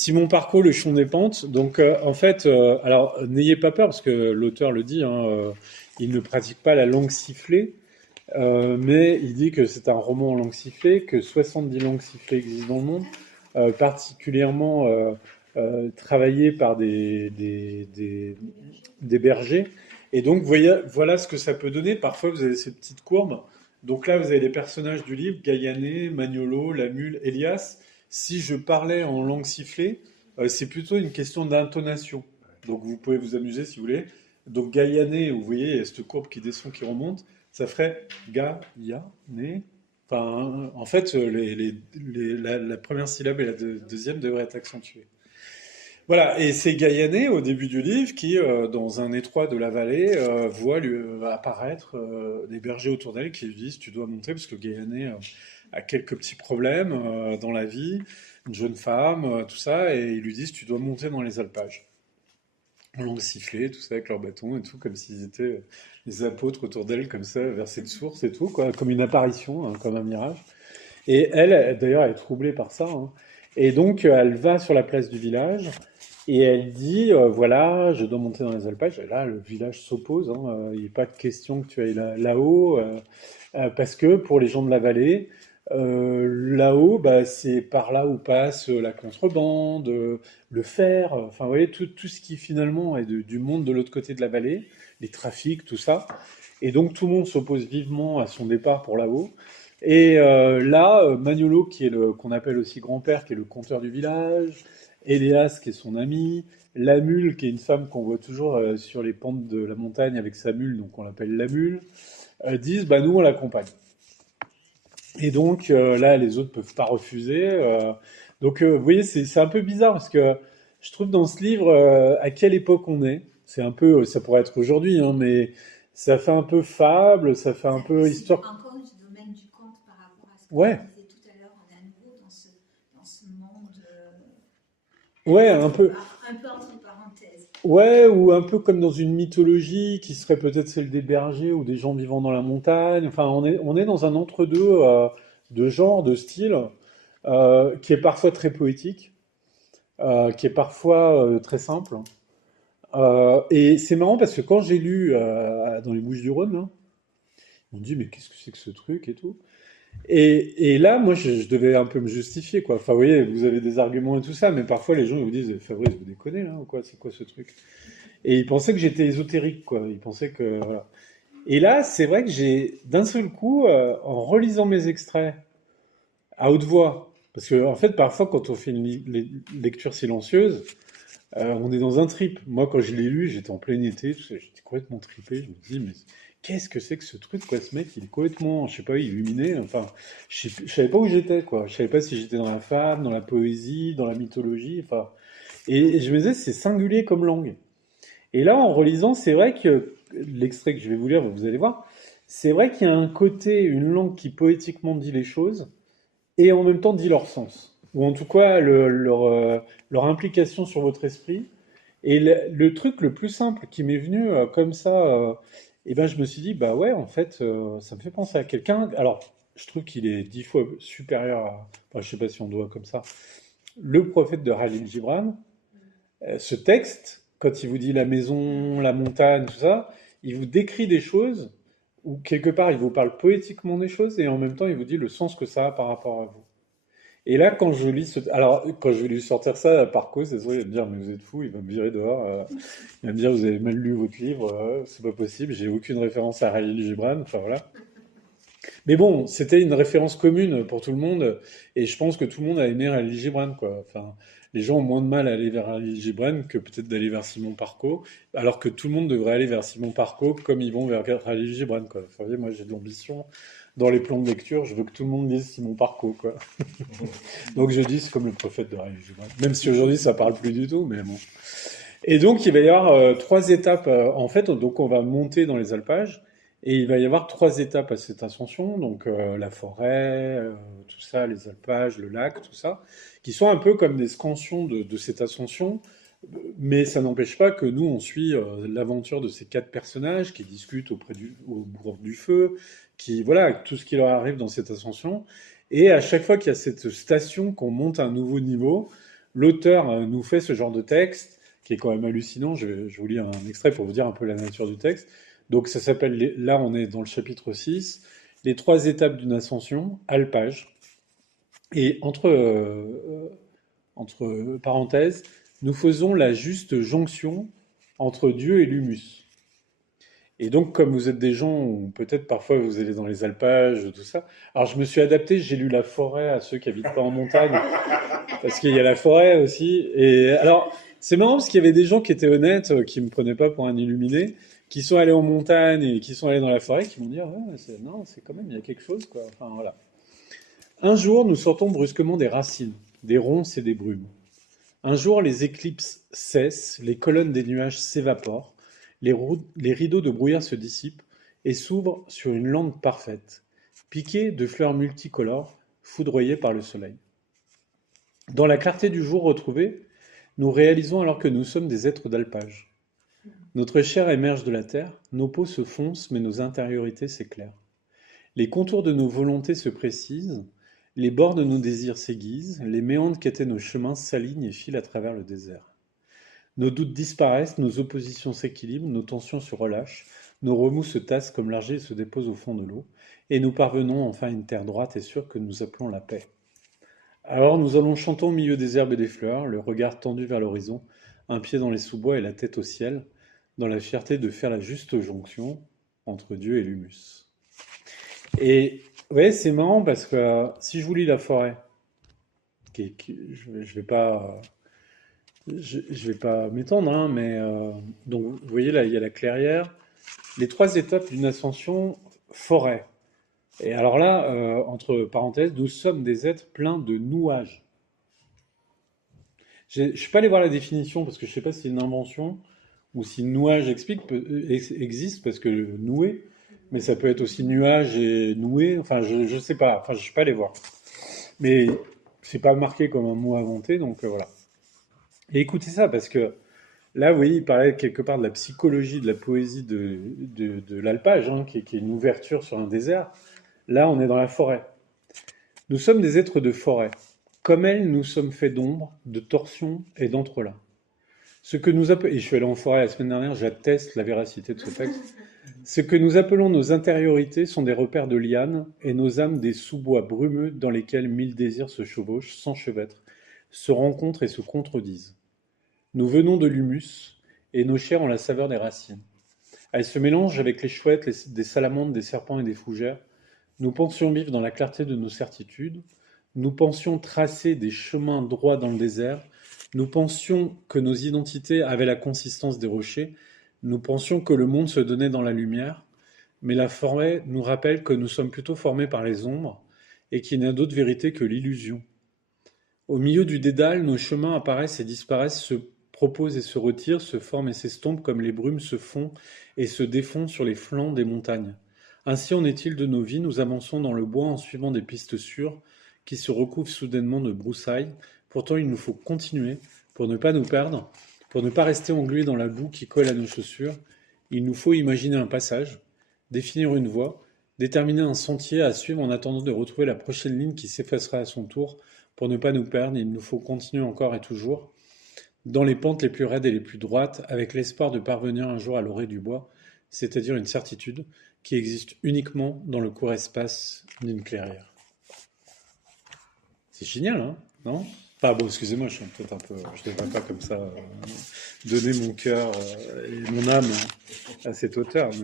Simon Parco, Le Chon des Pentes. Donc, en fait, alors, n'ayez pas peur, parce que l'auteur le dit, hein, il ne pratique pas la langue sifflée, mais il dit que c'est un roman en langue sifflée, que 70 langues sifflées existent dans le monde, particulièrement travaillées par des bergers. Et donc, voilà ce que ça peut donner. Parfois, vous avez ces petites courbes. Donc là, vous avez les personnages du livre, Gaillanet, Magnolo, la mule, Elias. Si je parlais en langue sifflée, c'est plutôt une question d'intonation. Donc vous pouvez vous amuser si vous voulez. Donc Gaillanet, vous voyez, il y a cette courbe qui descend, qui remonte, ça ferait Gaillanet. Enfin, en fait, la première syllabe et la deuxième devraient être accentuées. Voilà, et c'est Gaillanet, au début du livre, qui, dans un étroit de la vallée, voit apparaître des bergers autour d'elle qui lui disent tu dois monter, parce que Gaillanet a quelques petits problèmes dans la vie, une jeune femme, tout ça, et ils lui disent tu dois monter dans les alpages. En langue sifflée, tout ça, avec leurs bâtons et tout, comme s'ils étaient les apôtres autour d'elle, comme ça, vers cette source et tout, quoi, comme une apparition, hein, comme un mirage. Et elle, d'ailleurs, elle est troublée par ça, hein. Et donc, elle va sur la place du village et elle dit, voilà, je dois monter dans les alpages. Et là, le village s'oppose, hein, il n'est pas de question que tu ailles là-haut, parce que pour les gens de la vallée, là-haut, bah, c'est par là où passe la contrebande, le fer, enfin, vous voyez, tout ce qui finalement est du monde de l'autre côté de la vallée, les trafics, tout ça. Et donc, tout le monde s'oppose vivement à son départ pour là-haut. Et là, Magnolo, qu'on appelle aussi grand-père, qui est le conteur du village, Éléas, qui est son ami, la mule, qui est une femme qu'on voit toujours sur les pentes de la montagne avec sa mule, donc on l'appelle la mule, disent, bah nous, on l'accompagne. Et donc là, les autres peuvent pas refuser. Donc vous voyez, c'est un peu bizarre parce que je trouve dans ce livre à quelle époque on est. C'est un peu, ça pourrait être aujourd'hui, hein, mais ça fait un peu fable, ça fait un peu C'est histoire. encore du domaine du conte par rapport à ce que tu Ouais, disais tout à l'heure. On est à nouveau dans ce monde ouais, un peu. un peu entre parenthèses. Ouais, ou un peu comme dans une mythologie qui serait peut-être celle des bergers ou des gens vivant dans la montagne. Enfin, on est dans un entre-deux de genre, de style, qui est parfois très poétique, qui est parfois très simple. Et c'est marrant parce que quand j'ai lu dans les Bouches-du-Rhône, là, on me dit mais qu'est-ce que c'est que ce truc et tout. Et là, moi, je devais un peu me justifier, quoi. Enfin, vous voyez, vous avez des arguments et tout ça, mais parfois les gens ils vous disent Fabrice, vous déconnez là ou quoi? C'est quoi ce truc? Et ils pensaient que j'étais ésotérique, quoi. Ils pensaient que voilà. Et là, c'est vrai que d'un seul coup, en relisant mes extraits à haute voix, parce que en fait, parfois, quand on fait une lecture silencieuse, on est dans un trip. Moi, quand je l'ai lu, j'étais en plein été, tout ça, j'étais complètement trippé. Je me dis, mais qu'est-ce que c'est que ce truc, quoi? Ce mec, il est complètement, je sais pas, illuminé. Enfin, je savais pas où j'étais, quoi. Je savais pas si j'étais dans la fable, dans la poésie, dans la mythologie. Enfin, et je me disais, c'est singulier comme langue. Et là, en relisant, c'est vrai que l'extrait que je vais vous lire, vous allez voir, c'est vrai qu'il y a un côté, une langue qui poétiquement dit les choses et en même temps dit leur sens. Ou en tout cas, leur implication sur votre esprit. Et le truc le plus simple qui m'est venu comme ça, et ben je me suis dit, bah ouais, en fait, ça me fait penser à quelqu'un. Alors, je trouve qu'il est 10 fois supérieur à, enfin, je sais pas si on doit comme ça, le prophète de Khalil Gibran. Ce texte, quand il vous dit la maison, la montagne, tout ça, il vous décrit des choses, ou quelque part il vous parle poétiquement des choses, et en même temps il vous dit le sens que ça a par rapport à vous. Et là, quand je lis alors, quand je vais lui sortir ça par cause, c'est sûr, il va me dire, mais vous êtes fou, il va me virer dehors, il va me dire, vous avez mal lu votre livre, c'est pas possible, j'ai aucune référence à Khalil Gibran, enfin voilà. Mais bon, c'était une référence commune pour tout le monde, et je pense que tout le monde a aimé Khalil Gibran, quoi. Enfin, les gens ont moins de mal à aller vers Khalil Gibran que peut-être d'aller vers Simon Parco, alors que tout le monde devrait aller vers Simon Parco comme ils vont vers Khalil Gibran, quoi. Vous voyez, moi j'ai de l'ambition dans les plans de lecture, je veux que tout le monde lise Simon Parco, quoi. Donc je dis c'est comme le prophète de Khalil Gibran, même si aujourd'hui ça parle plus du tout, mais bon. Et donc, il va y avoir trois étapes. En fait, donc on va monter dans les alpages et il va y avoir trois étapes à cette ascension. Donc, la forêt, tout ça, les alpages, le lac, tout ça, qui sont un peu comme des scansions de cette ascension. Mais ça n'empêche pas que nous, on suit l'aventure de ces quatre personnages qui discutent au bord du feu, qui, voilà, tout ce qui leur arrive dans cette ascension. Et à chaque fois qu'il y a cette station qu'on monte à un nouveau niveau, l'auteur nous fait ce genre de texte, qui est quand même hallucinant. Je vous lis un extrait pour vous dire un peu la nature du texte. Donc ça s'appelle, là on est dans le chapitre 6, les 3 étapes d'une ascension, alpage. Et entre parenthèses, nous faisons la juste jonction entre Dieu et l'humus. Et donc, comme vous êtes des gens où peut-être parfois vous allez dans les alpages, tout ça, alors je me suis adapté, j'ai lu la forêt à ceux qui habitent pas en montagne, parce qu'il y a la forêt aussi. Et alors, c'est marrant parce qu'il y avait des gens qui étaient honnêtes, qui me prenaient pas pour un illuminé, qui sont allés en montagne et qui sont allés dans la forêt, qui m'ont dit, ah ouais, non, c'est quand même, il y a quelque chose, quoi. Enfin, voilà. Un jour, nous sortons brusquement des racines, des ronces et des brumes. Un jour, les éclipses cessent, les colonnes des nuages s'évaporent, les rideaux de brouillard se dissipent et s'ouvrent sur une lande parfaite, piquée de fleurs multicolores, foudroyées par le soleil. Dans la clarté du jour retrouvée, nous réalisons alors que nous sommes des êtres d'alpage. Notre chair émerge de la terre, nos peaux se foncent, mais nos intériorités s'éclairent. Les contours de nos volontés se précisent, les bords de nos désirs s'aiguisent, les méandres qu'étaient nos chemins s'alignent et filent à travers le désert. Nos doutes disparaissent, nos oppositions s'équilibrent, nos tensions se relâchent, nos remous se tassent comme l'argile se dépose au fond de l'eau, et nous parvenons enfin à une terre droite et sûre que nous appelons la paix. Alors nous allons chanter au milieu des herbes et des fleurs, le regard tendu vers l'horizon, un pied dans les sous-bois et la tête au ciel, dans la fierté de faire la juste jonction entre Dieu et l'humus. Et vous voyez, c'est marrant parce que si je vous lis la forêt, je vais pas m'étendre, hein, mais donc vous voyez là, il y a la clairière, les 3 étapes d'une ascension forêt. Et alors là, entre parenthèses, nous sommes des êtres pleins de nouages. Je ne suis pas allé voir la définition parce que je ne sais pas si c'est une invention ou si nouage existe parce que noué, mais ça peut être aussi nuage et noué. Enfin, je ne sais pas. Enfin, je ne suis pas allé voir. Mais c'est pas marqué comme un mot inventé, donc voilà. Et écoutez ça parce que là, vous voyez, il parlait quelque part de la psychologie, de la poésie de l'alpage, hein, qui est une ouverture sur un désert. Là, on est dans la forêt. Nous sommes des êtres de forêt. Comme elle, nous sommes faits d'ombre, de torsions et d'entrelacs. Ce que nous appelons, et je suis allé en forêt la semaine dernière, j'atteste la véracité de ce texte. Ce que nous appelons nos intériorités sont des repères de lianes et nos âmes des sous-bois brumeux dans lesquels 1000 désirs se chevauchent, s'enchevêtrent, se rencontrent et se contredisent. Nous venons de l'humus et nos chairs ont la saveur des racines. Elles se mélangent avec les chouettes, des salamandres, des serpents et des fougères. Nous pensions vivre dans la clarté de nos certitudes. Nous pensions tracer des chemins droits dans le désert. Nous pensions que nos identités avaient la consistance des rochers. Nous pensions que le monde se donnait dans la lumière. Mais la forêt nous rappelle que nous sommes plutôt formés par les ombres et qu'il n'y a d'autre vérité que l'illusion. Au milieu du dédale, nos chemins apparaissent et disparaissent, se proposent et se retirent, se forment et s'estompent comme les brumes se font et se défont sur les flancs des montagnes. Ainsi en est-il de nos vies, nous avançons dans le bois en suivant des pistes sûres qui se recouvrent soudainement de broussailles. Pourtant, il nous faut continuer pour ne pas nous perdre, pour ne pas rester englués dans la boue qui colle à nos chaussures. Il nous faut imaginer un passage, définir une voie, déterminer un sentier à suivre en attendant de retrouver la prochaine ligne qui s'effacera à son tour. Pour ne pas nous perdre, il nous faut continuer encore et toujours dans les pentes les plus raides et les plus droites, avec l'espoir de parvenir un jour à l'orée du bois, c'est-à-dire une certitude qui existe uniquement dans le court espace d'une clairière. C'est génial, hein? Non? Enfin bon, excusez-moi, je suis peut-être un peu... Je ne devrais pas comme ça donner mon cœur et mon âme à cet auteur. Mais